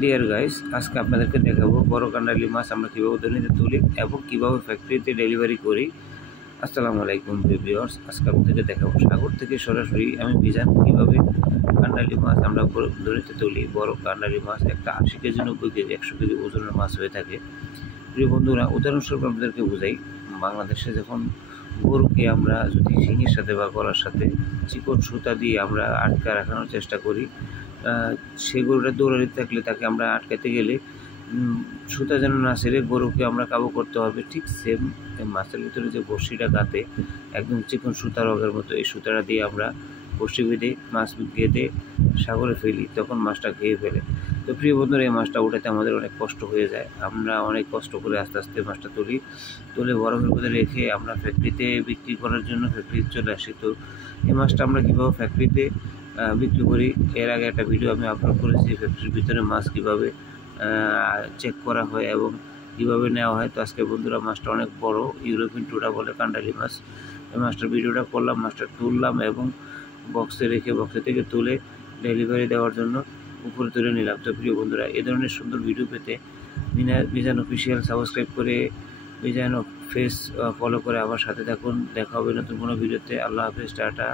Deer guys, আজকে আপনাদেরকে দেখাবো বড় কান্ডালি মাছ আমরা কীভাবে দৈনিতে তুলি এবং কীভাবে ফ্যাক্টরিতে ডেলিভারি করি। আসসালামু আলাইকুম ভিউয়ার্স, আজকে আপনাদেরকে দেখাবো সাগর থেকে সরাসরি আমি মিজান কীভাবে কান্ডালি মাছ আমরা দৈনিতে তুলি। বড় কান্ডালি মাছ একটা 80 কেজি 90 কেজি 100 কেজি ওজনের মাছ হয়ে থাকে। প্রিয় বন্ধুরা, উদাহরণস্বরূপ আপনাদেরকে বোঝাই, বাংলাদেশে যখন গরুকে আমরা যদি শিঙের সাথে বা গলার সাথে চিকন সুতা দিয়ে আমরা আটকা রাখানোর চেষ্টা করি, সেই গরুটা দৌড়াতে থাকলে তাকে আমরা আটকাতে গেলে সুতা যেন না ছেড়ে গরুকে আমরা কাবু করতে হবে। ঠিক সেম মাছের ভিতরে যে বড়শিটা গাঁথে একদম চিকন সুতা রগের মতো, এই সুতাটা দিয়ে আমরা বড়শি বেঁধে মাছ গেঁথে সাগরে ফেলি, তখন মাছটা খেয়ে ফেলে। তো প্রিয় বন্ধুরা, এই মাছটা উঠাতে আমাদের অনেক কষ্ট হয়ে যায়। আমরা অনেক কষ্ট করে আস্তে আস্তে মাছটা তুলে বরফের মধ্যে রেখে আমরা ফ্যাক্টরিতে বিক্রি করার জন্য ফ্যাক্টরিতে চলে আসি। তো এই মাছটা আমরা কীভাবে ফ্যাক্টরিতে বিক্রি করি, এর আগে একটা ভিডিও আমি আপলোড করেছি, ফ্যাক্টরির ভিতরে মাছ কীভাবে চেক করা হয় এবং কীভাবে নেওয়া হয়। তো আজকে বন্ধুরা, মাছটা অনেক বড়, ইউরোপিয়ান টুটা বলে কান্ডালি মাছ। এই মাছটার ভিডিওটা করলাম, মাছটা তুললাম এবং বক্সে রেখে বক্সে থেকে তুলে ডেলিভারি দেওয়ার জন্য উপরে তুলে নিলাম। তো প্রিয় বন্ধুরা, এ ধরনের সুন্দর ভিডিও পেতে মিজান অফিসিয়াল সাবস্ক্রাইব করে মিজান ফেস ফলো করে আমার সাথে থাকুন। দেখা হবে নতুন কোনো ভিডিওতে। আল্লাহ হাফেজ, টাটা।